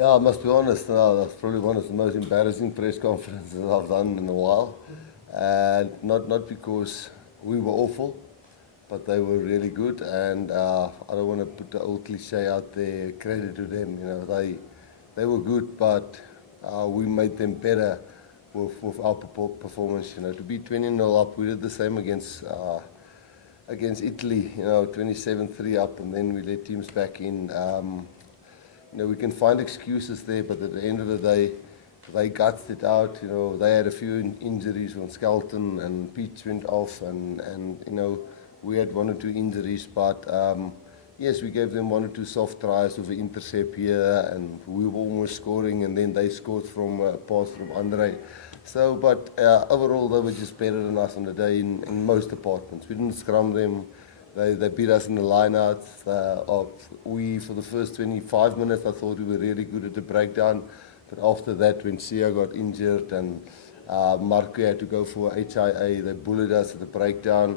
Yeah, I must be honest, that's probably one of the most embarrassing press conferences I've done in a while. And not because we were awful, but they were really good. And I don't want to put the old cliche out there, credit to them. They were good, but we made them better with our performance. To be 20-0 up, we did the same against Italy, 27-3 up, and then we let teams back in. We can find excuses there, but at the end of the day, they gutsed it out. They had a few injuries when Skelton and Peach went off, and we had one or two injuries, but yes, we gave them one or two soft tries with an intercept here, and we were almost scoring, and then they scored from a pass from Andre. So, but overall, they were just better than us on the day in most departments. We didn't scrum them. They beat us in the line-out. For the first 25 minutes, I thought we were really good at the breakdown. But after that, when Siya got injured and Marco had to go for HIA, they bullied us at the breakdown.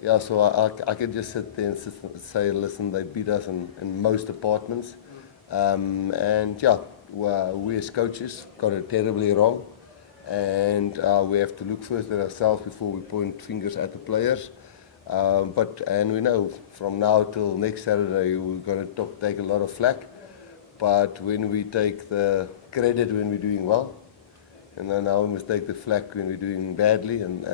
Yeah, so I could just sit there and say, listen, they beat us in most departments. And yeah, we as coaches got it terribly wrong. And we have to look first at ourselves before we point fingers at the players. And we know from now till next Saturday we're going to take a lot of flack. But when we take the credit when we're doing well, and then now we must take the flack when we're doing badly. And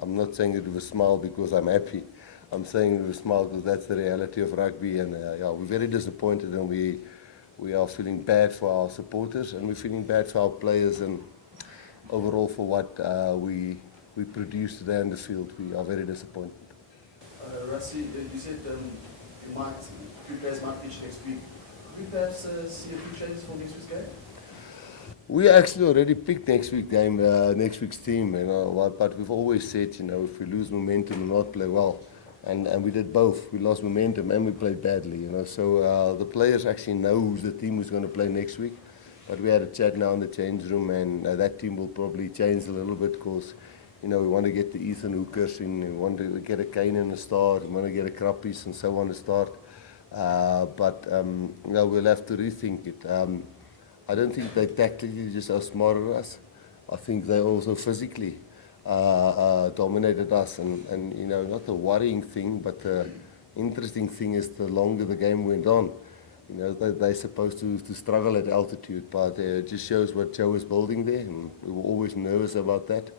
I'm not saying it with a smile because I'm happy. I'm saying it with a smile because that's the reality of rugby. And yeah, we're very disappointed, and we are feeling bad for our supporters, and we're feeling bad for our players, and overall for what we produced today in the field. We are very disappointed. Rassie, you said few players might pitch next week. Could we perhaps see a few changes for next week's game? We actually already picked next week's team, but we've always said, if we lose momentum, we'll not play well. And we did both. We lost momentum and we played badly, So the players actually know who's the team who's going to play next week. But we had a chat now in the change room, and that team will probably change a little bit because, we want to get the Ethan Hookers in, we want to get a Kane in the start, we want to get a Krappies and so on to start. But we'll have to rethink it. I don't think they tactically just outsmarted us. I think they also physically dominated us. And not the worrying thing, but the interesting thing is the longer the game went on, they're supposed to struggle at altitude, but it just shows what Joe is building there, and we were always nervous about that.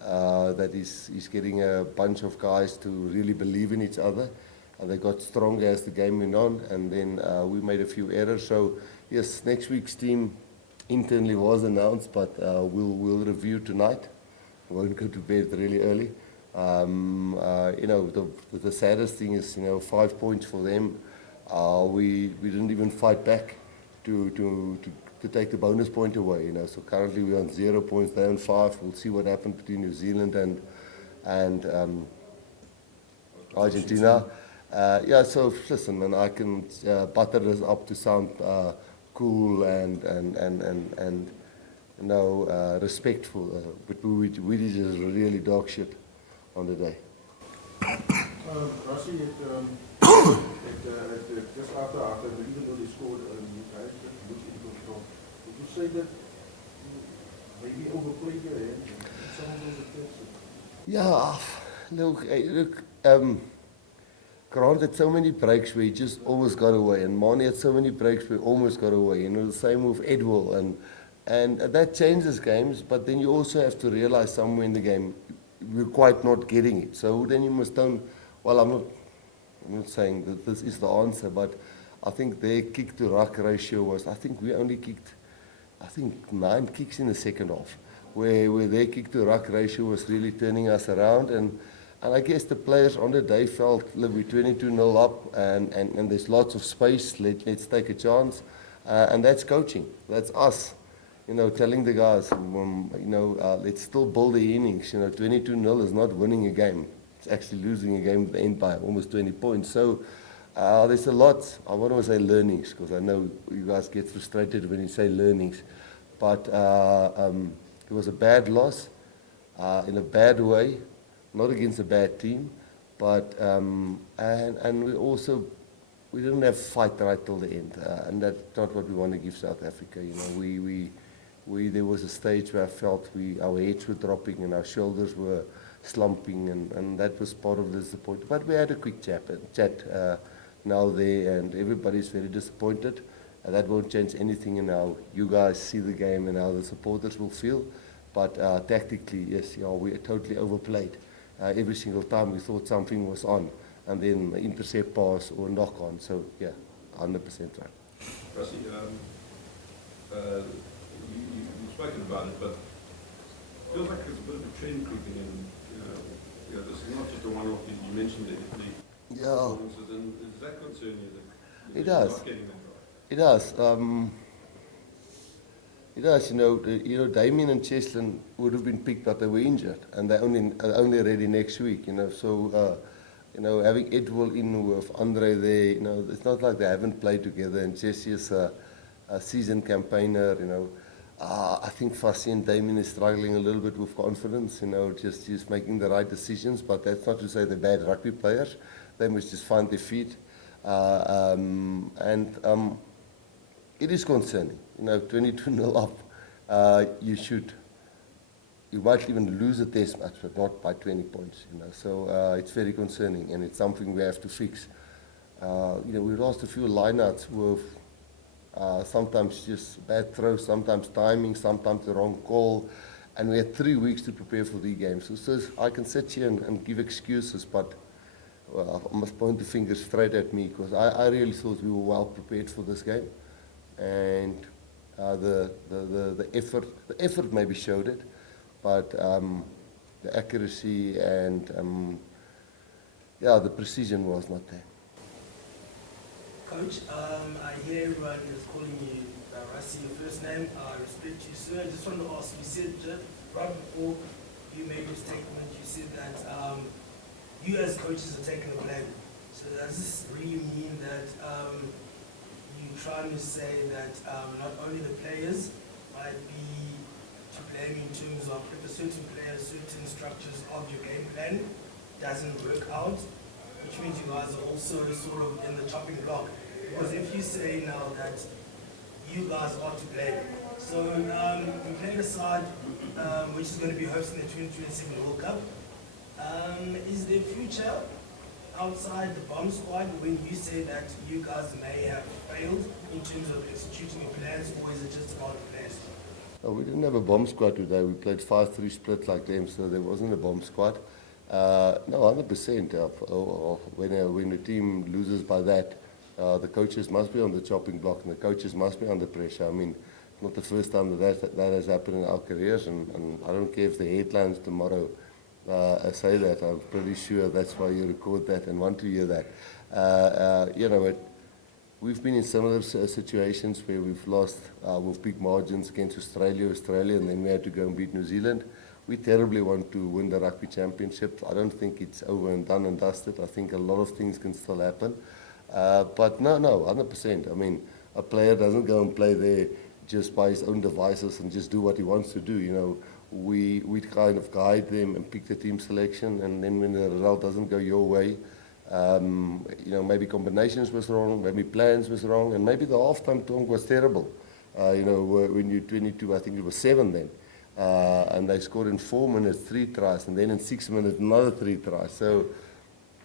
That he's getting a bunch of guys to really believe in each other. They got stronger as the game went on, and then we made a few errors. So yes, next week's team internally was announced, but we'll review tonight. We won't go to bed really early. The saddest thing is 5 points for them. We didn't even fight back to take the bonus point away. So currently we're on 0 points, they're on 5. We'll see what happens between New Zealand and Argentina. Yeah, so listen, man, I can butter this up to sound cool and respectful, but we did just really dog shit on the day. Rassie, just after, even though they scored, you guys just looked in control. Would you say that maybe overplayed your hand in some of those attempts? Yeah, look, Grant had so many breaks where he just almost got away, and Mane had so many breaks where he almost got away. The same with Edwell, and that changes games. But then you also have to realize somewhere in the game we're quite not getting it. So then you must don't. Well, I'm not saying that this is the answer, but I think their kick to ruck ratio was. I think we only kicked, 9 kicks in the second half, where their kick to ruck ratio was really turning us around. And I guess the players on the day felt, look, we're 22-0 up, and there's lots of space. Let's take a chance, and that's coaching. That's us, telling the guys, let's still build the innings. 22-0 is not winning a game. It's actually losing a game at the end by almost 20 points. So there's a lot. I want to say learnings, because I know you guys get frustrated when you say learnings, but it was a bad loss in a bad way. Not against a bad team, but and we also we didn't have fight right till the end, and that's not what we want to give South Africa. You know, there was a stage where I felt our heads were dropping and our shoulders were slumping, and that was part of the disappointment. But we had a quick chat now there, and everybody's very disappointed. That won't change anything in how you guys see the game and how the supporters will feel. But tactically, yes, you know, we totally overplayed. Every single time we thought something was on, and then intercept pass or knock on. So yeah, 100% right. Rassie, you've spoken about it, but it feels like there's a bit of a trend creeping in. You know, this is not just a one-off. You mentioned it. Yeah. And does that concern you? That it does. Not getting that right? It does. It does. You know, Damien and Cheslin would have been picked, but they were injured, and they're only ready next week. You know, so you know, having Edwell in with Andre there, you know, it's not like they haven't played together. And Jesse is a seasoned campaigner. You know, I think Fassi and Damien is struggling a little bit with confidence. You know, just making the right decisions. But that's not to say they're bad rugby players. They must just find their feet. It is concerning. You know, 22-0 up, you might even lose a test match, but not by 20 points. You know, so it's very concerning, and it's something we have to fix. You know, we lost a few lineouts with sometimes just bad throws, sometimes timing, sometimes the wrong call, and we had 3 weeks to prepare for the game. So I can sit here and give excuses, but I must point the finger straight at me, because I really thought we were well prepared for this game. And the effort maybe showed it, but the accuracy and the precision was not there. Coach, I hear everyone is calling you Rassie, your first name. I respect you, sir. I just want to ask, you said right before you made your statement, you said that you as coaches are taking the blame. So does this really mean that you're trying to say that not only the players might be to blame in terms of if a certain player, certain structures of your game plan doesn't work out, which means you guys are also sort of in the chopping block? Because if you say now that you guys are to blame, so you played a side which is going to be hosting the 2027 World Cup. Is there future outside the bomb squad when you say that you guys may have failed in terms of executing your plans, or is it just about the plans? Oh, we didn't have a bomb squad today. We played 5-3 split like them, so there wasn't a bomb squad. No, 100%. When the team loses by that, the coaches must be on the chopping block, and the coaches must be under pressure. I mean, it's not the first time that has happened in our careers, and I don't care if the headlines tomorrow say that. I'm pretty sure that's why you record that and want to hear that. You know, we've been in similar situations where we've lost with big margins against Australia, and then we had to go and beat New Zealand. We terribly want to win the Rugby Championship. I don't think it's over and done and dusted. I think a lot of things can still happen. But no, 100%. I mean, a player doesn't go and play there just by his own devices and just do what he wants to do. You know, we kind of guide them and pick the team selection, and then when the result doesn't go your way, you know, maybe combinations was wrong, maybe plans was wrong, and maybe the halftime talk was terrible. You know, when you're 22, I think it was 7 then. And they scored in 4 minutes 3 tries, and then in 6 minutes another 3 tries. So,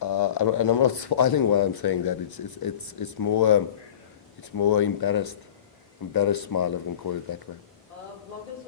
and I'm not smiling while I'm saying that. It's more embarrassed smile, I can call it that way. Bloggers